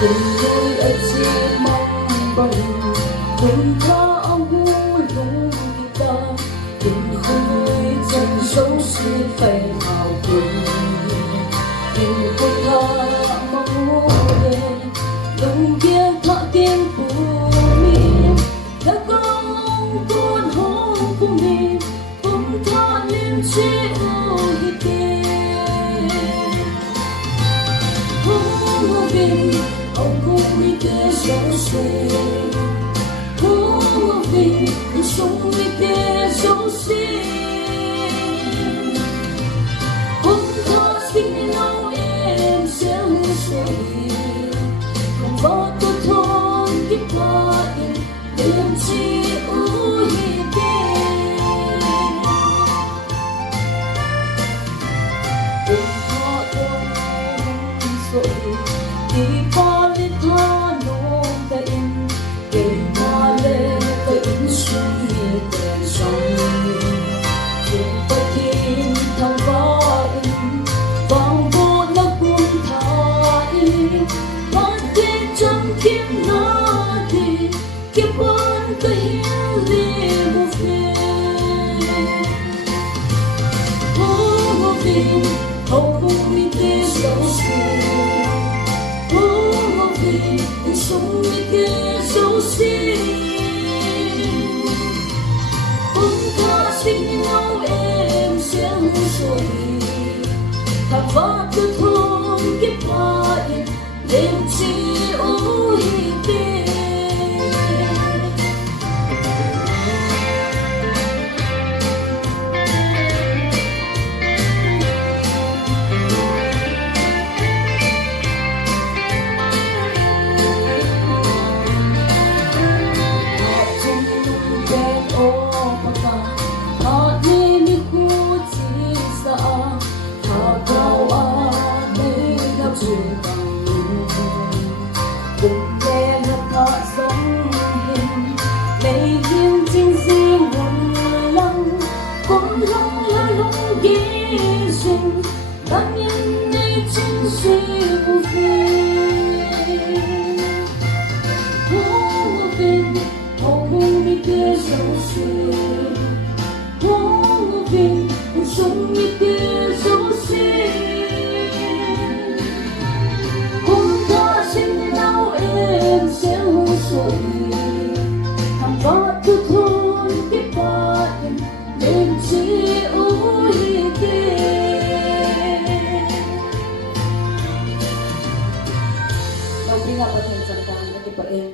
tình người ở chỉ mong bằng cùng cho ông ngu lung ta tình không người chân xấu xí phải hào cùng tình cô ta mong ngủ đêm đồng kia thọ tiên phù mi đã có tuôn hôn của mình cùng thọ nên chỉ ôi kia hôn mình ông không đi kia sống xì hôn mình sống đi kia sống xì hôn thọ xin lâu em sẽ lưu sôi không có tôi thôn kiếp lại em chỉ ôi kia hôn thọ tôi rồi đi qua lên thơ nôm tay kể hoa lê tay suy đèn sông trường bất thiên thăng vai vòng vô nó buông thải mắt tiên trong kiếp nó thì kiếp ơn cứ hiến ly một phiền vô tình hầu không đi tê sâu xì tình sống như kia xấu xí hôm ta xin nhau em sẽ lưu rồi thảm vỡ từ thôn kiếp lại đêm chỉ ôi kia cùng nghe nước họ sống hiền lấy riêng chính riêng hồn lăng cũng lăng là lúc ghi duyên bao nhân này chân suy vô phiền hồ buông đi kia dấu xì hồ phiền cuộc sống như kia dấu xì em sẽ hôn rồi thằng có thứ thôn kiếp bạn đêm chỉ ôi kia đầu tiên là phần hình dần dần những cái em